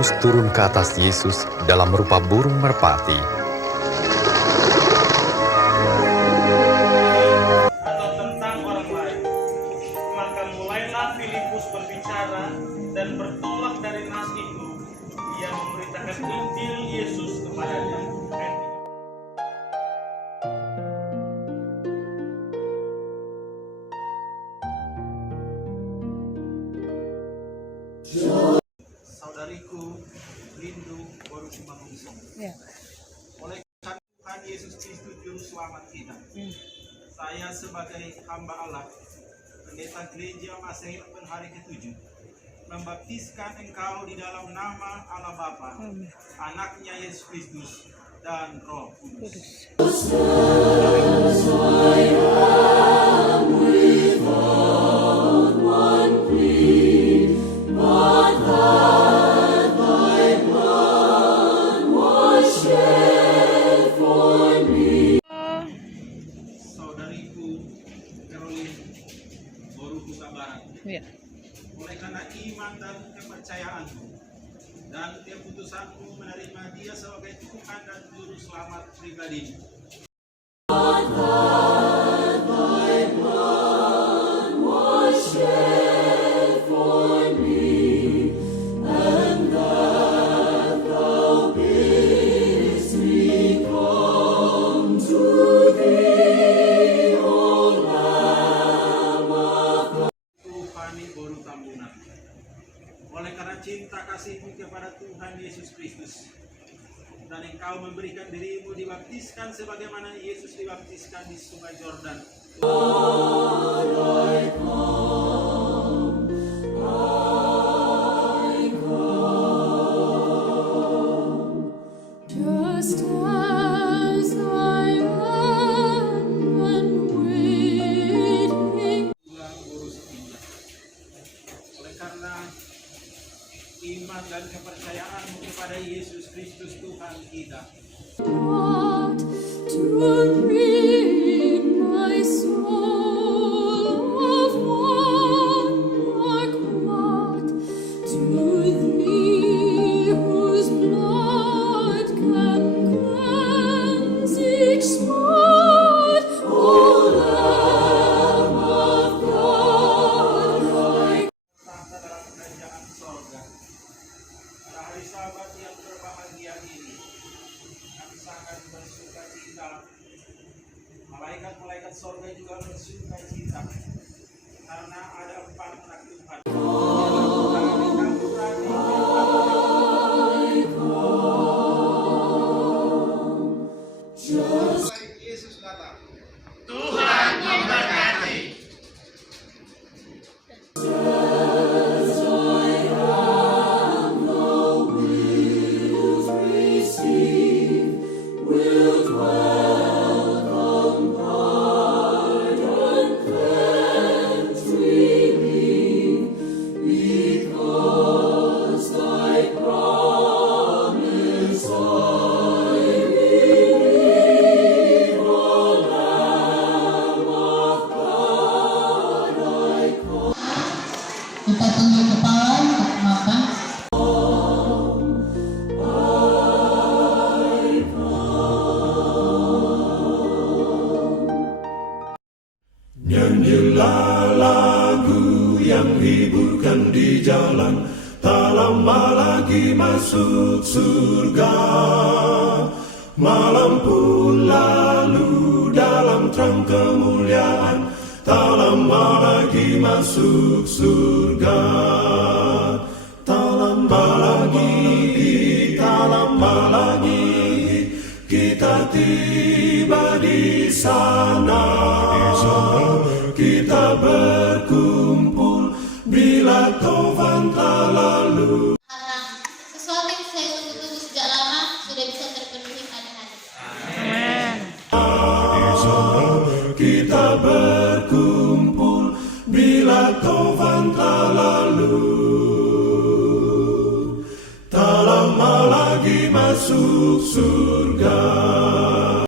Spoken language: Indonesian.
Paulus turun ke atas Yesus dalam rupa burung merpati. Atau tentang orang lain. Maka mulailah Filipus berbicara dan bertolak dari nas itu. Ia memberitakan Injil Yesus kepadanya. Saudariku, rindu baru mengusung. Oleh karena Tuhan Yesus Kristus Juru Selamat kita, saya sebagai hamba Allah, pendeta gereja Masehi Open hari ke-7, membaptiskan engkau di dalam nama Allah Bapa, Anaknya Yesus Kristus, dan Roh Kudus. Oleh karena iman dan kepercayaanmu dan keputusanmu menerima Dia sebagai Tuhan dan Juru Selamat pribadi, oleh karena cinta kasihmu kepada Tuhan Yesus Kristus, dan engkau memberikan dirimu dibaptiskan sebagaimana Yesus dibaptiskan di Sungai Yordan. Iman dan kepercayaanmu kepada Yesus Kristus Tuhan kita. Sahabat yang berbahagia ini, kami sangat bersuka cita. Malaikat-malaikat sorga juga bersuka cita karena ada 4 anak Tuhan. Yesus datang. Tuhan memberkati. Kita tunduk kepala untuk makan. Nyanyilah lagu yang hiburkan di jalan, tak lama lagi masuk surga. Malam pun lalu dalam terang kemuliaan, tak lama lagi masuk surga. Tak lama lagi kita tiba di sana. Kita berkumpul bila taufan telah lalu. Sesuatu yang saya tunggu-tunggu sejak lama sudah bisa terpenuhi pada hari. Kita